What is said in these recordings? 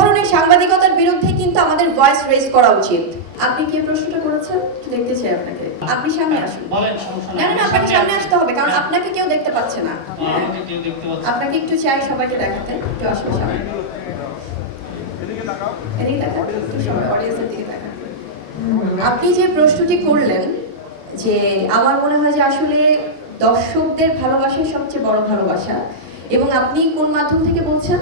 ধরনের সাংবাদিকতার বিরুদ্ধে কিন্তু আমাদের ভয়েস রেজ করা উচিত। আপনি কি প্রশ্নটা করেছেন? দেখতে চাই আপনাকে। আপনি সামনে আসুন। বলেন, সমস্যা নাই। না, আপনাকে সামনে আসতে হবে, কারণ আপনাকে কেউ দেখতে পাচ্ছে না। আমাকে কেউ দেখতে পাচ্ছে। আপনাকে একটু চাই সবাইকে দেখাতে। একটু আসুন সামনে। এদিকে তাকাও। এদিকে তাকাও। একটু সবাই অডিয়েন্সের দিকে তাকান। আপনি যে প্রশ্নটি করলেন, যে আমার মনে হয় যে আসলে দর্শকদের ভালোবাসাই সবচেয়ে বড় ভালোবাসা, এবং আপনি কোন মাধ্যম থেকে বলছেন?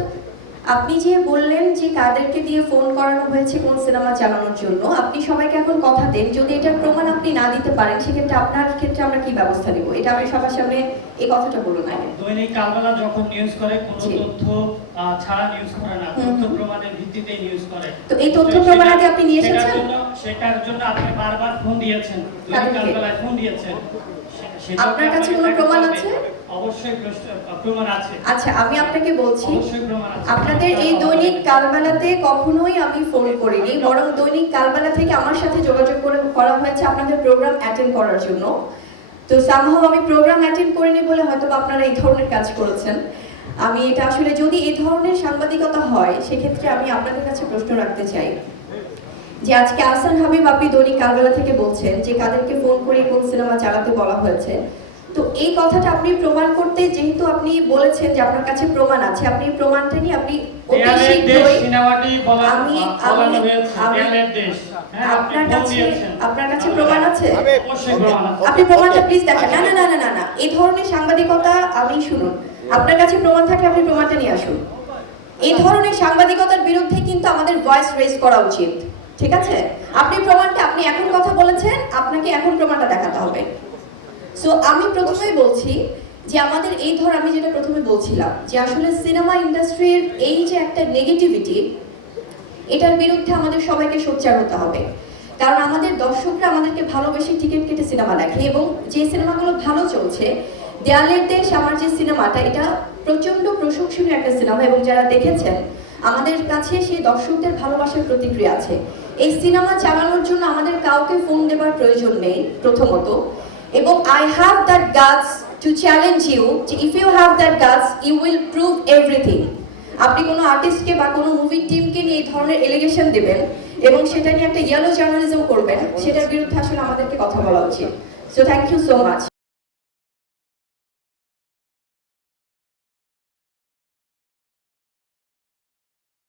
আপনি যে বললেন যে কাদেরকে দিয়ে ফোন করানো হয়েছে কোন সিনেমা চালানোর জন্য, আপনি সবাইকে এখন কথা দেন, যদি এটার প্রমাণ আপনি না দিতে পারেন সেক্ষেত্রে আপনার ক্ষেত্রে আমরা কি ব্যবস্থা নেব, এটা আপনি সবার সামনে এই কথাটা বলুন আগে। দৈনিক কালবেলা যখন নিউজ করে কোনো তথ্য ছাড়া নিউজ করে না, তথ্য প্রমাণের ভিত্তিতে নিউজ করে। তো এই তথ্য প্রমাণ আগে আপনি নিয়ে এসেছেন? সেটার জন্য আপনি বারবার ফোন দিয়েছেন, দৈনিক কালবেলায় ফোন দিয়েছেন। আপনার কাছে কোনো প্রমাণ আছে? অবশ্যই প্রমাণ আছে। আচ্ছা, আমি আপনাকে বলছি, অবশ্যই প্রমাণ আছে। আপনাদের এই দৈনিক কালবেলাতে কখনোই আমি ফোন করিনি, বরং দৈনিক কালবেলা থেকে আমার সাথে যোগাযোগ করা হয়েছে আপনাদের প্রোগ্রাম অ্যাটেন্ড করার জন্য। তো সামহাও আমি প্রোগ্রাম অ্যাটেন্ড করিনি বলে হয়তো আপনারা এই ধরনের কাজ করেছেন। আমি এটা আসলে, যদি এই ধরনের সাংবাদিকতা হয় সেক্ষেত্রে আমি আপনাদের কাছে প্রশ্ন রাখতে চাই যে আজকে আহসান হাবিব আপনি দৈনিক কালবেলা থেকে বলছেন যে কাদেরকে ফোন করে কোন সিনেমা চালাতে বলা হয়েছে, তো এই কথাটা আপনি প্রমাণ করতে, যেহেতু আপনি বলেছেন যে আপনার কাছে প্রমাণ আছে, আপনি প্রমাণটা নিয়ে আপনি আপনার কাছে প্রমাণ আছে, আপনি প্রমাণটা প্লিজ দেখান। না, এই ধরনের সাংবাদিকতা, আমি শুনুন, আপনার কাছে প্রমাণ থাকলে আপনি প্রমাণটা নিয়ে আসুন। এই ধরনের সাংবাদিকতার বিরুদ্ধে কিন্তু আমাদের ভয়েস রেজ করা উচিত, ঠিক আছে? আপনি প্রমাণটা, আপনি এখন কথা বলেছেন, আপনাকে এখন প্রমাণটা দেখাতে হবে। সো আমি প্রথমেই বলছি যে আমাদের এই আমি যেটা প্রথমে বলছিলাম যে আসলে সিনেমা ইন্ডাস্ট্রির এই যে একটা নেগেটিভিটি, এটার বিরুদ্ধে আমাদের সবাইকে সোচ্চার হতে হবে। কারণ আমাদের দর্শকরা আমাদেরকে ভালোবেসে টিকিট কেটে সিনেমা দেখে, এবং যে সিনেমাগুলো ভালো চলছে, দেয়ালের দেশ আমার যে সিনেমাটা, এটা প্রচন্ড প্রশংসনীয় একটা সিনেমা, এবং যারা দেখেছেন আমাদের কাছে সেই দর্শকদের ভালোবাসার প্রতিক্রিয়া আছে। এই সিনেমা চালানোর জন্য আমাদের কাউকে ফোন দেবার প্রয়োজন নেই প্রথমত, এবং I have that guts to challenge you, if you have that guts you will prove everything. আপনি কোনো আর্টিস্টকে বা কোনো মুভি টিমকে নিয়ে এই ধরনের এলিগেশন দেবেন এবং সেটা নিয়ে একটা ইয়েলো জার্নালিজম করবেন, সেটার বিরুদ্ধে আসলে আমাদেরকে কথা বলা উচিত। So thank you so much.